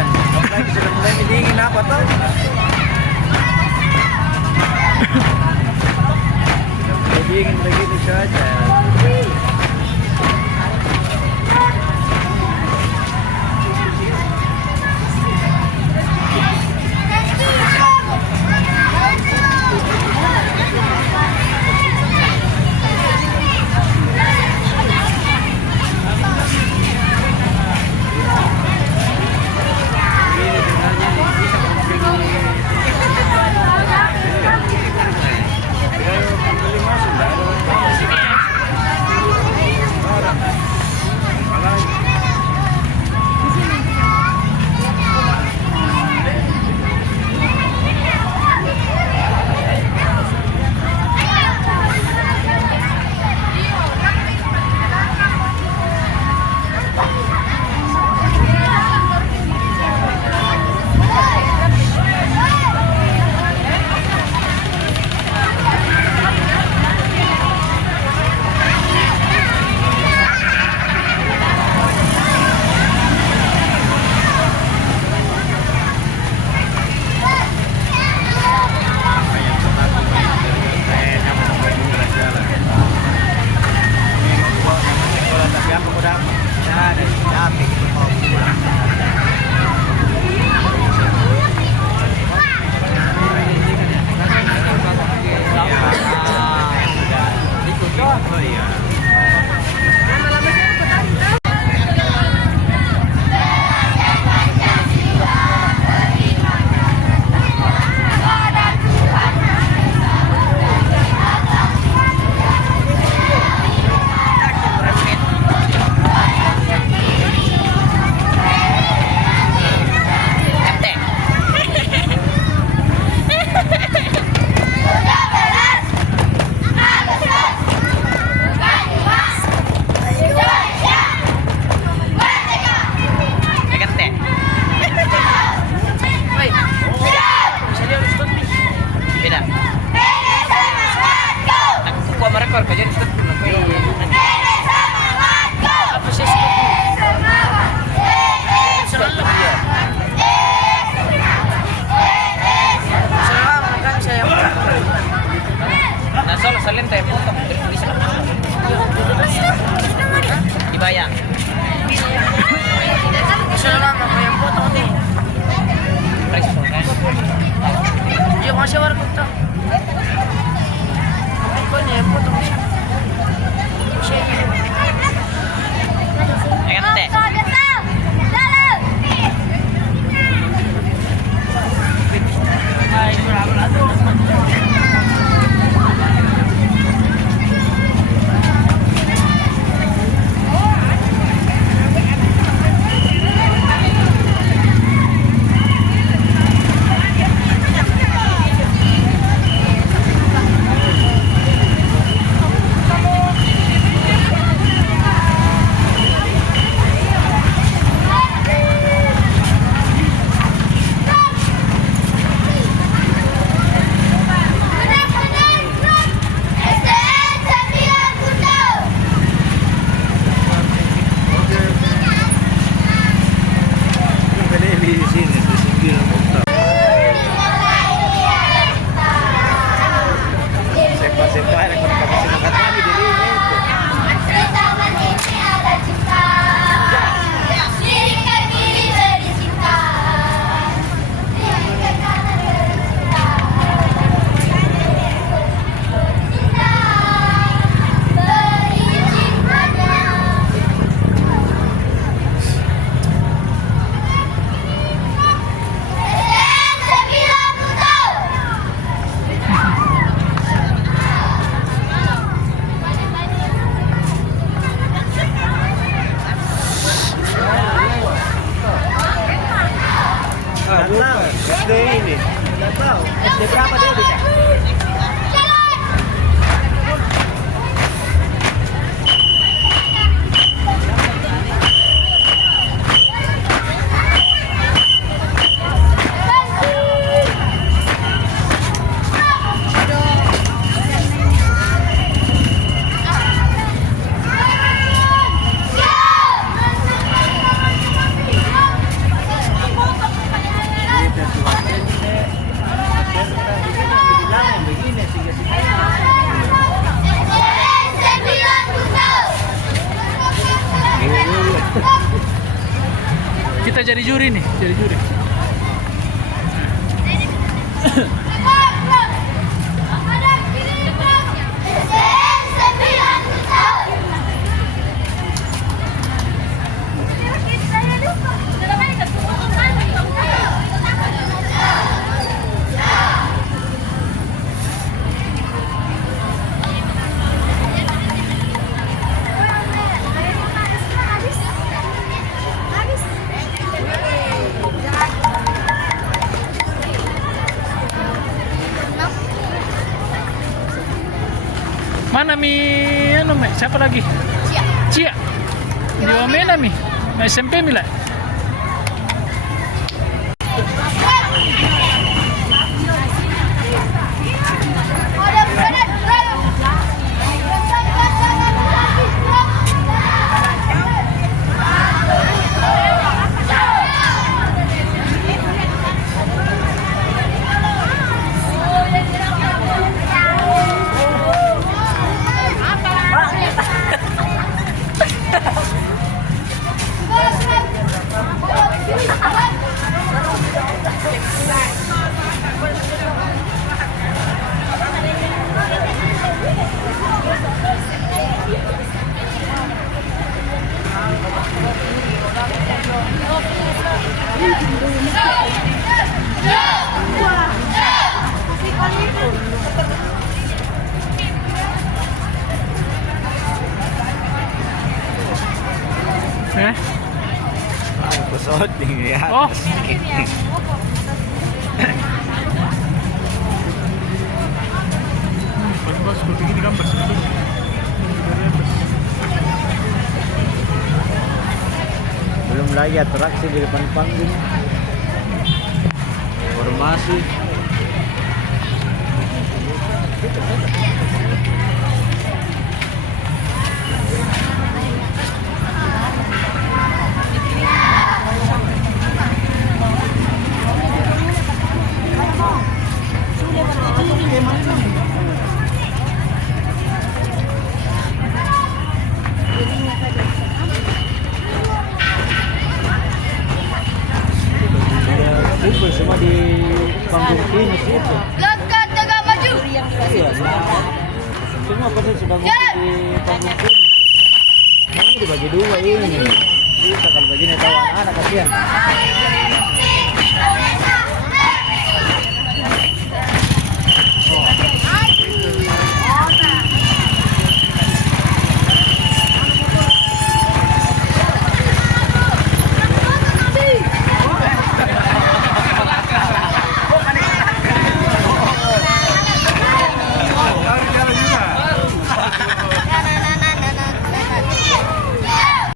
Ayan, apalagi sudah mulai dingin apa tuh? Sudah mulai dingin begitu saja. Dibayang. Salamat mo yung foto ni. Preso kan. Yo masih war foto. Ako ni foto mo. Ayan te. Ay, bravo. SD ini. Enggak tahu. SD berapa dia bisa? juri nih, jadi juri. Mana Mi? Ano Mi? Siapa lagi? Cia. Di mana Mi? May SMP Mi lah. Pesawat tinggi ya. Oh. Pas seperti ini gambar sebetulnya. Belum lagi atraksi di depan panggung. Formasi. Kumpul semua di panggung finish itu. Langkah tegak maju. Iya, semua pasti sudah ngumpul di panggung finish. Ini dibagi dua ini. Bisa kalau begini tahu anak-anak kasihan.